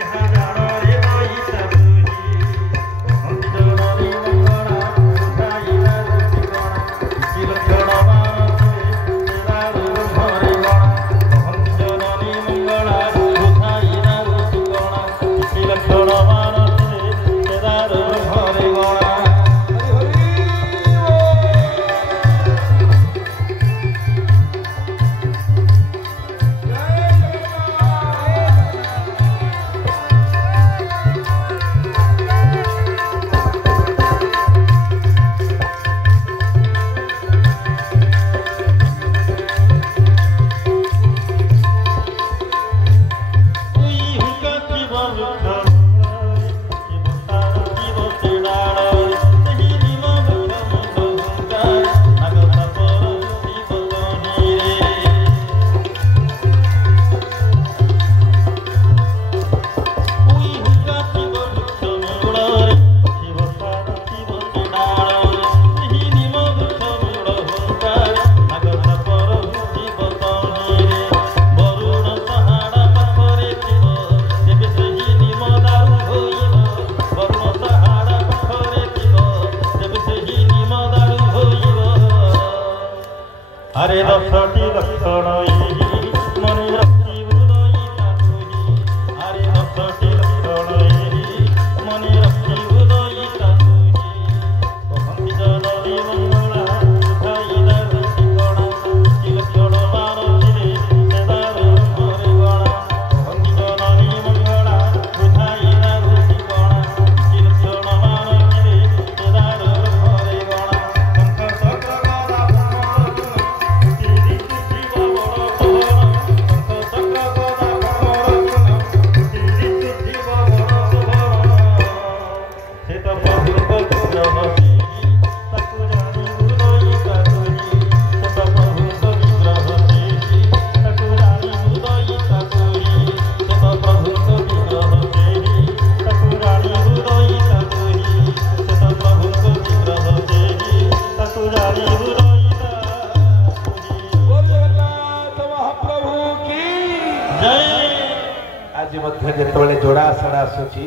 ଏହା ଜାଣରେ ଦଇତା ତୁହି कहती जननी मंगला बुझाई दारू गणा କିଛି ଲକ୍ଷଣ ମାନଥିଲେ ସେ ଦାରୁ ବ୍ରହ୍ମରେ ଗଣା कहती जननी मंगला बुझाई दारू गणा କିଛି ଲକ୍ଷଣ ମାନଥିଲେ ସେ ଦାରୁ ବ୍ରହ୍ମରେ ଗଣା अरे दशटी लक्षण मन रखी बुदई ताकुही अरे दशटी लक्षण मन रखी बुदई ताकुही कहती जननी मंगला बुझाई दारू गणा କିଛି ଲକ୍ଷଣ ମାନथिले ସେ ଦାରୁ ବ୍ରହ୍ମରେ ଗଣା कहती जननी मंगला बुझाई दारू गणा କିଛି ଲକ୍ଷଣ ମାନथिଲେ ସେ ଦାରୁ ବ୍ରହ୍ମରେ ଗଣା ସଂକଟ ପ୍ରଗଲା आज जिते जोड़ा आषाढ़ आसूची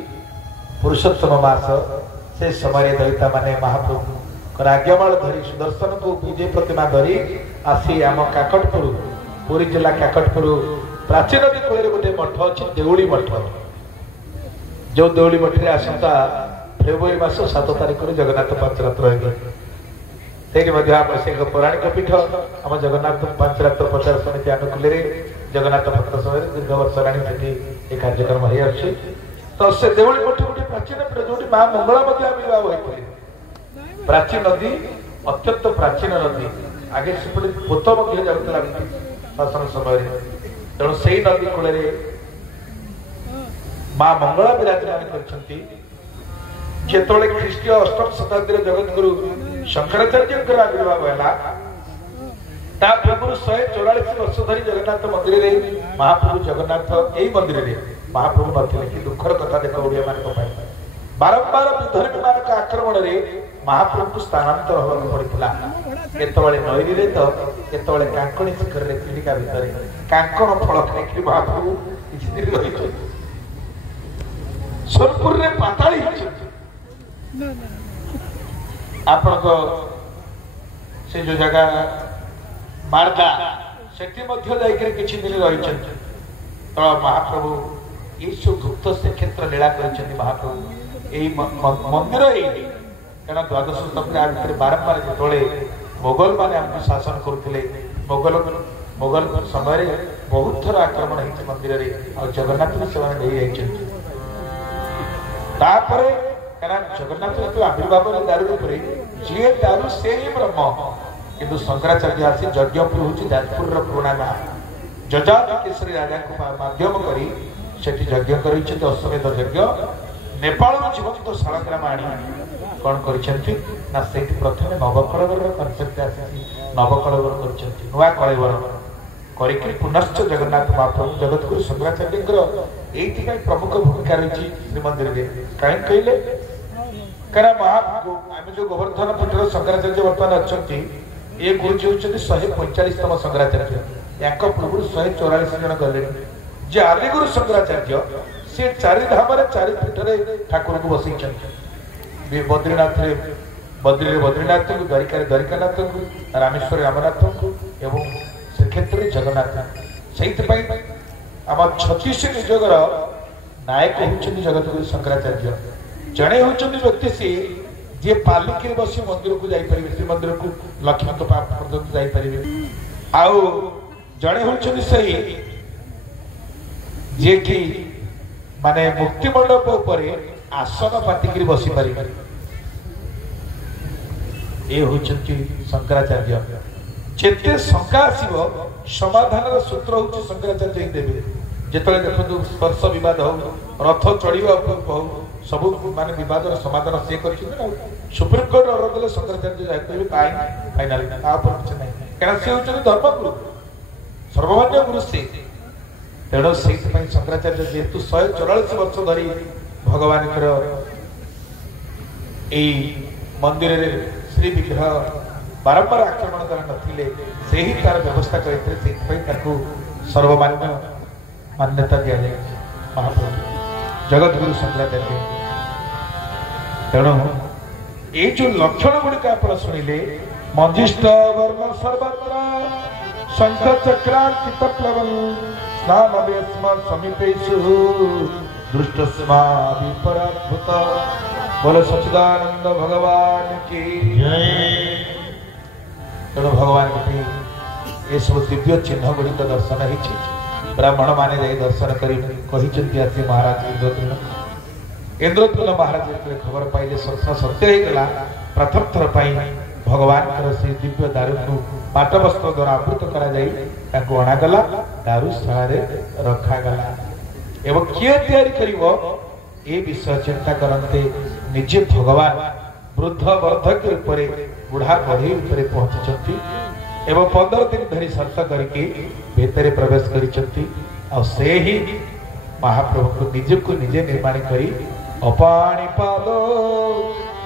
पुरुषोत्तम मास से समय दलिता माने महाप्रभु आज्ञामाल धरी सुदर्शन को विजय प्रतिमा धरी आसी आम काकटपुर पुरी जिला काकटपुर प्राचीन नदी कूल गोटे मठ अच्छी देउली मठ जो देउली मठे आसंता फेब्रुआरी मास 7 तारिख जगन्नाथ पांचरात्र से पौराणिक पीठ आम जगन्नाथ पांचरात्र प्रचार समिति आनुकूल जगन्नाथ भक्त समय दीर्घ वर्ष हे कार्यक्रम हो तो से देउली मठ गोटे प्राचीन पीठ जो माँ मंगला आविर्भाव होते प्राचीन नदी अत्यंत प्राचीन नदी आगे सेपटे पोत जाऊला शासन समय तेणु से नदी कूल माँ मंगला विराजमान करछंती जेतोले ख्रीष्टीय अष्टम शताब्दी जगतगुरु शंकराचार्य आविर्भाव है ता पूर्व 144 वर्ष धरी जगन्नाथ मंदिर रे महाप्रभु जगन्नाथ यही मंदिर रे महाप्रभु नथिले कि दुखर कथा देख ओडिया मान बारंबार विधर्मी मान आक्रमण रे महाप्रभु को स्थानांतर होगा पड़ता केतबळे नईरी रे तो केतबळे कांकणी शिखर रे चिलिका भितर कांकण फल खाई महाप्रभु किछि दिन रही सोनपुर रे पाताली आपण को से जो जगह मारदा सेठी मध्य जाइकर किछि दिन रही तो महाप्रभु यीशु गुप्त श्रीक्षेत्र लीला कर महाप्रभु यही मंदिर यही कहना द्वादश शताब्दी बारंबार जो मोगल माने हमको शासन करते मोगल समय बहुत थर आक्रमण होती मंदिर में जगन्नाथ भी से जगन्नाथ जो आविर्भाव दारू रूप जी दारू से ही ब्रह्म किंतु शंकराचार्य आसी यज्ञपुर हूँ जाजपुर पुराणा गाँ जजाति केसरी राजा को माध्यम करी सेठी यज्ञ करी अश्वमेध यज्ञ नेपाल जीवंत शालग्राम आनी कौन कर प्रथम नवकलेवर कनसेप्ट आसी नवकलेवर कर नुआ कलेवर कर पुनश्च जगन्नाथ महाप्रभु जगतगुरु शंकराचार्य ये प्रमुख भूमिका रही श्रीमंदिर में कहीं कहले आम जो गोवर्धन पीठर शंकराचार्य बर्तमान अच्छा ये गुरुजी होती 145तम शंकराचार्य या पूर्व 144 जन गले जे आदिगुरु शंकराचार्य सी चारिधाम चारि पीठरे ठाकुर को बसई बद्रीनाथ बद्री बद्रीनाथ को द्वारिका द्वारिकानाथ को रामेश्वर रामनाथ को एवं श्रीक्षेत्र जगन्नाथ से आम 36 निजगर नायक होती जगतगुरु शंकराचार्य जड़े होती व्यक्ति सी जी पालिकी बस मंदिर को जापर श्रीमंदिर को लक्ष्मण पर्यटन जापर आउ जड़े होती सही जे कि माने मुक्ति मंडप उपर आसन पातिक बसी पार ये होती शंकराचार्य जिते शंका आसो समाधान सूत्र हूँ शंकराचार्य ही देवे जिते देखो स्पर्श बद हो रथ चढ़ा हो सब माने बद समाधान सी कर सुप्रीम कोर्ट ऑर्डर देले शंकराचार्य जाए फाइनाल किसी ना क्या सी हूँ धर्मगुरु सर्वमान्य गुरु से तेणु से शंकराचार्य जेहेतु 144 वर्ष धरी भगवान मंदिर श्री विग्रह बारंबार आक्रमण कर नथिले से ही तार व्यवस्था करते सर्वमान्य मान्यता दि जाए महाप्रभु जगतगुरु शंकराचार्य तेणु ये जो लक्षण गुड़िक आप शुणिले मंजिष्ठ वर्ण सर्वत्र शंख चक्रांकित प्लवन् स्नान वेस्म समीपेषु दृष्टस्मा विपराद्भुत बोले सच्चिदानंद भगवान की जय। तेणु भगवान ये सब दिव्य चिन्ह गुड़िक दर्शन होती ब्राह्मण माने जाई दर्शन करी महाराज इंद्रद्युम्न महाराज खबर पाइले सत्य होगा प्रथम थर भगवान से दिव्य दारू को पाट वस्त्र द्वारा आवृत कर अणागला दारूशाला रखागला एवं किए तैयारी विषय चिंता करते निजे भगवान वृद्ध वर्धक बुढ़ा बढ़ई पहुंची एवं 15 दिन धरी शर्त करके भीतर प्रवेश कर ही महाप्रभु को निजे निर्माण करी अपाणी पादो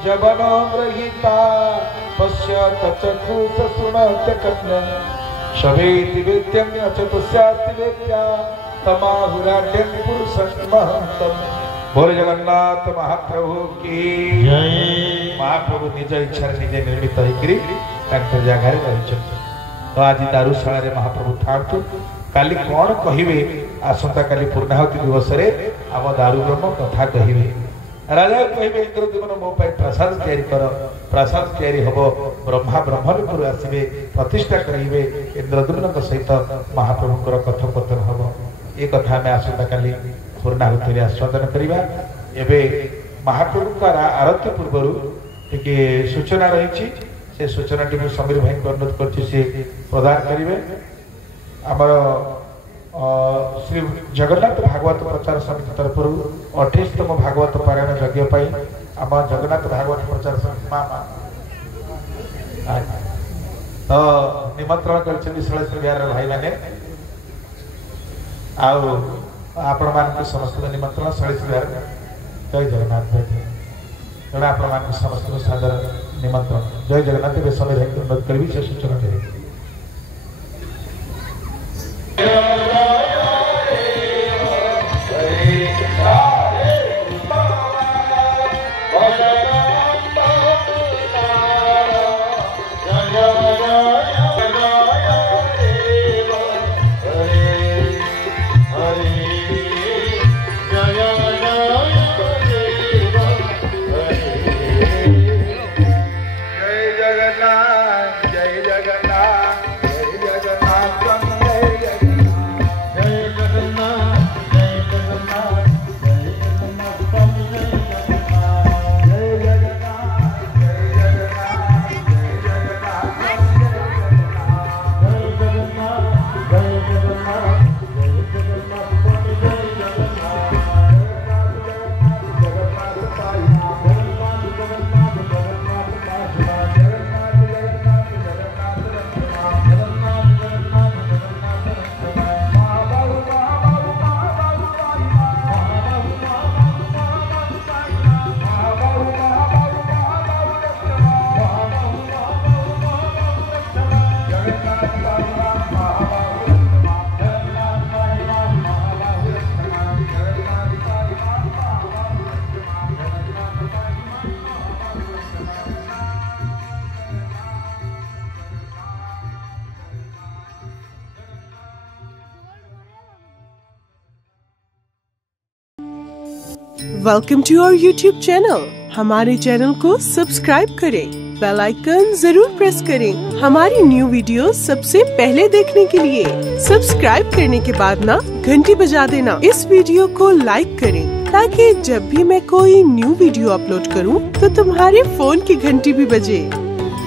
जबन ग्रहीता पश्चात चक्षुष सुनते कन्या शवेति वेद्यं चतुस्याति वेद्या तमाहुराढ्यं पुरुषं महंतम। बोले जगन्नाथ महाप्रभु की जय। महाप्रभु निज इच्छा निजे निर्मित होकरी जगह रही तो आज दारूशाला महाप्रभु था काली कौन कहे आसंता काली पूर्णाहुति दिवस रे आम दारू ब्रह्म कथा कहिबे राजा कहिबे इंद्रदेवन मो पाई प्रसाद तैयारी कर प्रसाद तैयारी हबो ब्रह्मा ब्रह्मलोक आसबे प्रतिष्ठा करिवे इंद्रदेवन सहित महाप्रभुकर कथोपकथन हबो ए कथा में आसंता काली पूर्णाहुति रे आस्वादन करिबा एबे महाप्रभुकर आरती पूर्व टिके सूचना रही से सूचना टी समीर भाई को अनुरोध करछि से प्रदान करिवे आमर श्री जगन्नाथ भागवत प्रचार समिति तरफ 28तम भागवत पारायण यज्ञ पाई आम जगन्नाथ भागवत प्रचार समिति तो निमंत्रण कर बिहार भाई मैंने आपण मान समस्त निमंत्रण शैलेश बिहार जय जगन्नाथ भाई तेना आपण समस्त सादर निमंत्रण जय जगन्नाथ वे समय भाई अनुरोध करी से सूचना दे welcome to our YouTube channel. हमारे चैनल को सब्सक्राइब करें, बेल आइकन जरूर प्रेस करें हमारी न्यू वीडियो सबसे पहले देखने के लिए। सब्सक्राइब करने के बाद ना घंटी बजा देना। इस वीडियो को लाइक करें ताकि जब भी मैं कोई न्यू वीडियो अपलोड करूं तो तुम्हारे फोन की घंटी भी बजे।